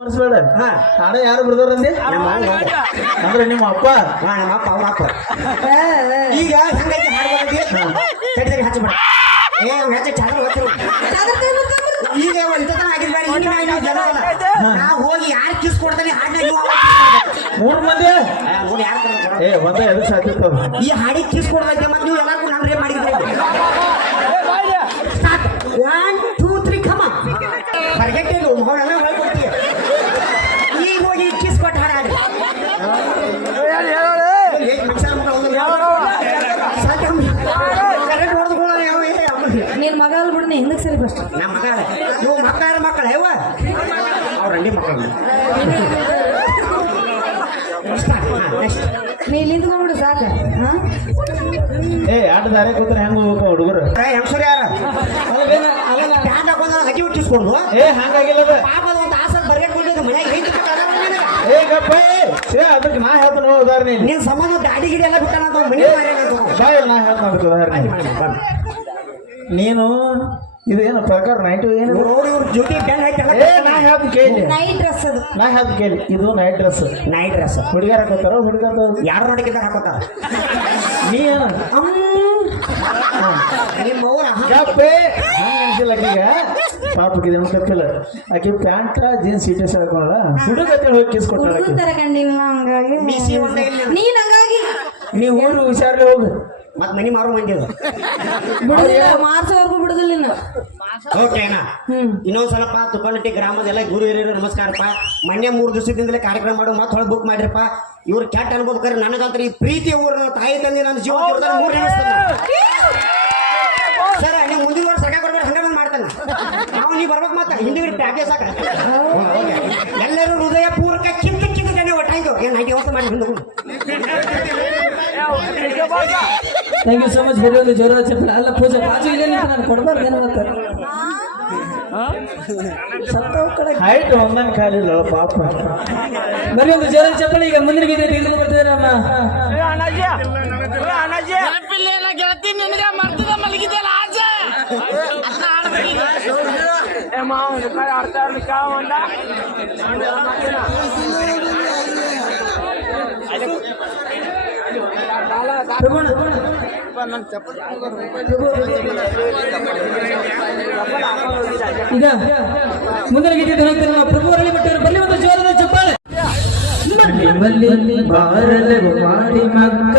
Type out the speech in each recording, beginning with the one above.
ಮಾಡಿಸ್ಬೇಡ ಹಾ. ಯಾರು ಬಿಡ್ದಾರಂದಿ ನಮ್ಮ ಅವ್ವ ಅಂದ್ರೆ ನಿಮ್ಮ ಅಪ್ಪ. ಹಾ, ನಮ್ಮ ಅಪ್ಪ ಅವ್ರ ಅಪ್ಪ. ಈಗ ಹಾಡ್ಬಾರ್ದು ಏ ಅವ್ನ್ ಹೆಚ್ಚು ಚಾದ್ರ ಗೊತ್ತಿರು ಈಗ ಒಂದ್ಸತ ಆಗಿರ್ಬೇಡ ಇನ್ನು ಐದು ಜನ ಅಲ್ಲ. ನಾ ಹೋಗಿ ಯಾರು ಕಿಸ್ ಕೊಡ್ತಾನೆ ಹಾಡ್ನ kiss ಮಂದಿ? ಏ? ಒಂದೇ ಎದಕ್ ಈ ಹಾಡಿ ಕಿಸ್ ಕೊಡ್ಬೇಕು ಮತ್ತೆ ನೀವು ಎಲ್ಲಾರ್ಗೂ ನಾನು ರೇಪ್ ಮಾಡಿದ್ರೆ. ಸ್ಟಾರ್ಟ್ ಒನ್ ಟೂ ತ್ರೀ ಕಮ ಬರ್ಗೆಟ್ಟಿಲ್ಲ ಮಗಳೆಲ್ಲ ಹೇಳ್ಕೊಡ್ತೀಯ ಈಗ ಹೋಗಿ ಕಿಸ್ ಕೊಟ್ಟು ಅಮ್ಮ. ನೀನ್ ಮಗ ಅಲ್ ಬಿಡ್ನಿ ಹಿಂದಕ್ಕೆ ಸರಿ ಫಸ್ಟ್ ನಮ್ಮ ಮಗ ಇವು ಮಕ್ಕಳ ಮಕ್ಕಳ ಯಾವ ಅವ್ರ ಅಂಡಿ ಮಕ್ಕಳು. ನೀ ಇಲ್ಲಿ ನಿಂತ್ಕೊಂಡ್ಬಿಡು ಸಾಕ. ಹಾ? ಏ ಆಟ ದಾರಿ ಕೂತ್ರೆ ಹೆಂಗ್ ಹೋಗ್ಬೇಕು ಹುಡುಗರು? ಹೆಂಗಸರು ಯಾರ? ಪ್ಯಾಂಟ್ ಹಾಕೊಂಡ ಹಕ್ಕಿ ಹುಟ್ಟಿಸ್ಕೊಂಡು. ಏ ಹಂಗಾಗಿಲ್ಲ. ಪಾಪ ಒಂದು ಆಸೆ ಬರ್ಗೆಟ್ ಬಂದಿದ್ದು ಮನ್ಯಾಗ ಐದು ಏ ಗಪ್ಪ ಏ. ಏ ಅದಕ್ಕೆ ನಾ ಹೇಳ್ತಾನೆ ಉದಾಹರಣೆ. ನಿನ್ ಸಂಬಂಧ ಗಾಡಿ ಗಿಡಿ ಎಲ್ಲ ಬಿಟ್ಟಾನ ಅಂತ ಮನೆ ಬಾಯ್ ನಾ ಹೇಳ್ತಾನೆ ಅದಕ್ಕೆ ಉದಾಹರಣೆ. ನೀನು ಇದೇನು ಪ್ರಕಾರ ನೈಟ್ ಏನು ನೋಡಿ ಇವ್ರ ಜೊತೆ ಏ ನಾ ಕೇಳಿ. ನೈಟ್ ಡ್ರೆಸ್ ಅದು. ನಾ ಹೇಳ್ತ ಕೇಳಿ. ಇದು ನೈಟ್ ಡ್ರೆಸ್ ನೈಟ್ ಡ್ರೆಸ್ ಹುಡುಗರ ಹಾಕೋತಾರ ಹುಡುಗರ ಯಾರು ನೋಡಿಕಿದ್ದ ಹಾಕೋತಾರ ನೀ ಏನು? ನಿಮ್ಮ ಅವ್ರ ಯಪ್ಪೇ ಆಕೆಗೆ ಪಾಪ ಇದೆ ಪಾಪಕ್ಕೆ ಆಕೆ ಪ್ಯಾಂಟ್ ಜೀನ್ಸ್ ಸೀಟೆ ಹಾಕೊಂಡ ಹುಡುಗ ಹೋಗಿ ಕಿಸ್ ಕೊಟ್ಟಾಳ ಆಕಿ. ಕಂಡಿಲ್ಲ ಹಂಗಾಗಿ. ಬಿಸಿ ಒಂದೇ ಇಲ್ಲ ನೀನ್ ಹಂಗಾಗಿ. ನೀ ಊರು ಹುಷಾರ್ಲಿ ಹೋಗು. ಮತ್ ಮನಿ ಮಾರು ಮಂದಿ ಅದು ಬಿಡುದಿಲ್ಲ ಮಾರ್ಸೋವರೆಗೂ ಬಿಡುದಿಲ್ಲ ನೀನು ಓಕೆನಾ ಹ್ಮ್. ಇನ್ನೊಂದ್ ಸ್ವಲ್ಪ ತುಪ್ಪನಟ್ಟಿ ಗ್ರಾಮದೆಲ್ಲ ಗುರು ಹಿರಿಯರು ನಮಸ್ಕಾರಪ್ಪ. ಮೊನ್ನೆ ಮೂರು ದಿವಸದಿಂದಲೇ ಕಾರ್ಯಕ್ರಮ ಮಾಡು ಮತ್ತೆ ಹೊಳಗೆ ಬುಕ್ ಮಾಡಿರಪ್ಪ. ಇವ್ರು ಕೆಟ್ಟ ಅನ್ಬೋದು ಕರೆ ನನಗಂತ್ರ ಈ ಪ್ರೀತಿ ಊರ ತಾಯಿ ತಂದೆ ನನ್ನ ಜೀವ ಮೂರು ಸರ್ ನೀವು ಮುಂದಿನ ವರ್ಷ ಸರ್ಕಾರ ಬರ್ಬೇಕು ಹಂಗೆ ಬಂದ್ ಮಾಡ್ತಾನೆ ನಾವು ನೀವು ಬರ್ಬೇಕು ಮಾತ್ರ ಹಿಂದಿಗಡೆ ಪ್ಯಾಕೇಜ್ ಸಾಕ ಎಲ್ಲರೂ ಹೃದಯ ಪೂರ್ವಕ ಕಿಂತ ಕಿಂತ ಜನ ಒಟ್ಟಾಯ್ತು ಏನು ಐಟಿ ವರ್ಷ ಮಾಡಿ ಹಿಂದೆ ಥ್ಯಾಂಕ್ ಯು ಸೋ ಮಚ್ ಬರೀ ಒಂದು ಜೋರ ಚಪ್ಪಲಿ ಅಲ್ಲ ಪೂಜೆ ಬಾಜು ಇಲ್ಲ ನಾನು ಕೊಡಬಾರ್ದು ಏನು ಮತ್ತೆ ಹೈಟ್ ಒಂದನ್ ಕಾಲಿಲ್ಲ ಪಾಪ. ಬರೀ ಒಂದು ಜೋರ ಚಪ್ಪಲಿ ಈಗ ಮುಂದಿನ ಗೀತೆ ತೆಗೆದುಕೊಂಡು ಅಣ್ಣಾಜಿ. ನಮ್ಮ ಗೆಳತಿ ನಿನಗೆ ಪ್ರಭು ಈಗ ಮುಂದಿನ ಗೀತೆ ತೆಗೆದುಕೊಂಡು ನಮ್ಮ ಪ್ರಭು ಅರಳಿ ಬಿಟ್ಟರು ಬರಲಿ ಒಂದು ಜೋರದ ಚಪ್ಪಾಳೆ ಬಲ್ಲಿ ಬಲ್ಲಿ ಬಾರಲವು ಮಾಡಿ ಮಕ್ಕಳ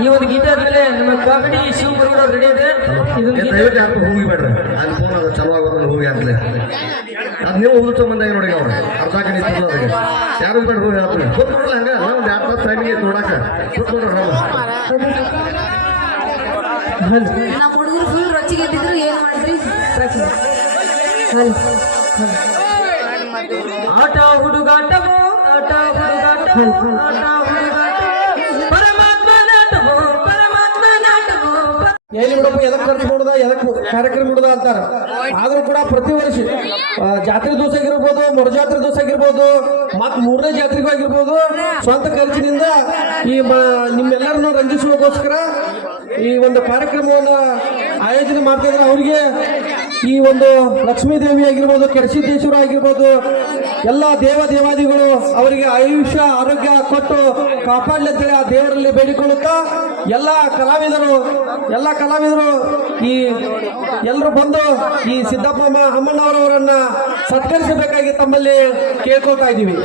ಈ ಒಂದು ಗೀತೆ ಆದ್ಮೇಲೆ ನಮ್ಮ ಕಾಮಿಡಿ ಶಿವ ಬರೋಡ ರೆಡಿ ಇದೆ ಇದೊಂದು ಗೀತೆ. ದಯವಿಟ್ಟು ಯಾರು ಹೋಗಿ ಬೇಡ್ರಿ ಅಲ್ಲಿ ಫೋನ್ ಅದು ಚಲೋ ಆಗೋದಿಲ್ಲ ಹೋಗಿ ಅಂತಲೇ. ಅದು ನೀವು ಉದುರ್ತ ಬಂದಾಗ ನೋಡಿ ಅವ್ರು. ಅರ್ಧ ಗಂಟೆ ಯಾರು ಬೇಡ ಹೋಗಿ ಕೂತ್ಕೊಡ್ರಲ್ಲ ಹಂಗ ಒಂದು ಎರಡು ತಾಸು ಟೈಮಿಗೆ ಐತೆ ನೋಡಕ್ಕೆ ಕೂತ್ಕೊಡ್ರಿ ನಾವು ನಮ್ಮ ಹುಡುಗರು ಫುಲ್ ರೊಚ್ಚಿಗೆ ಏನು ಮಾಡಿದ್ರಿ? ಆಟ ಹುಡುಗಾಟವೋ ಆಟ ಹುಡುಗಾಟ ಆಟ ಎದಕ್ಕೆ ಖರ್ಚು ಮಾಡುದ ಎದಕ್ ಕಾರ್ಯಕ್ರಮ ಮಾಡುದ ಅಂತಾರ. ಆದ್ರೂ ಕೂಡ ಪ್ರತಿ ವರ್ಷ ಜಾತ್ರೆ ದಿವಸ ಆಗಿರ್ಬೋದು ಮೊರಜಾತ್ರೆ ದಿವಸ ಆಗಿರ್ಬೋದು ಮತ್ ಮೂರನೇ ಜಾತ್ರೆಗೂ ಆಗಿರ್ಬೋದು, ಸ್ವಂತ ಖರ್ಚಿನಿಂದ ಈ ನಿಮ್ಮೆಲ್ಲರನ್ನ ನಿಮ್ಮೆಲ್ಲರನ್ನು ರಂಜಿಸುವುದಕ್ಕೋಸ್ಕರ ಈ ಒಂದು ಕಾರ್ಯಕ್ರಮವನ್ನ ಆಯೋಜನೆ ಮಾಡ್ತಾ ಇದ್ರೆ ಅವ್ರಿಗೆ ಈ ಒಂದು ಲಕ್ಷ್ಮೀ ದೇವಿ ಆಗಿರ್ಬೋದು, ಕೆರಸಿದ್ದೇಶ್ವರ ಆಗಿರ್ಬೋದು ಎಲ್ಲ ದೇವ ದೇವಾದಿಗಳು ಅವರಿಗೆ ಆಯುಷ್ಯ, ಆರೋಗ್ಯ ಕೊಟ್ಟು ಕಾಪಾಡಲಿದ್ದರೆ ಆ ದೇವರಲ್ಲಿ ಬೇಡಿಕೊಳ್ಳುತ್ತಾ? ಎಲ್ಲ ಕಲಾವಿದರು ಎಲ್ಲ ಕಲಾವಿದರು ಈ ಎಲ್ಲರೂ ಬಂದು ಈ ಸಿದ್ದಪ್ಪ ಅಮ್ಮನವರವರನ್ನ ಸತ್ಕರಿಸಬೇಕಾಗಿ ತಮ್ಮಲ್ಲಿ ಕೇಳ್ಕೊಳ್ತಾ ಇದ್ದೀವಿ.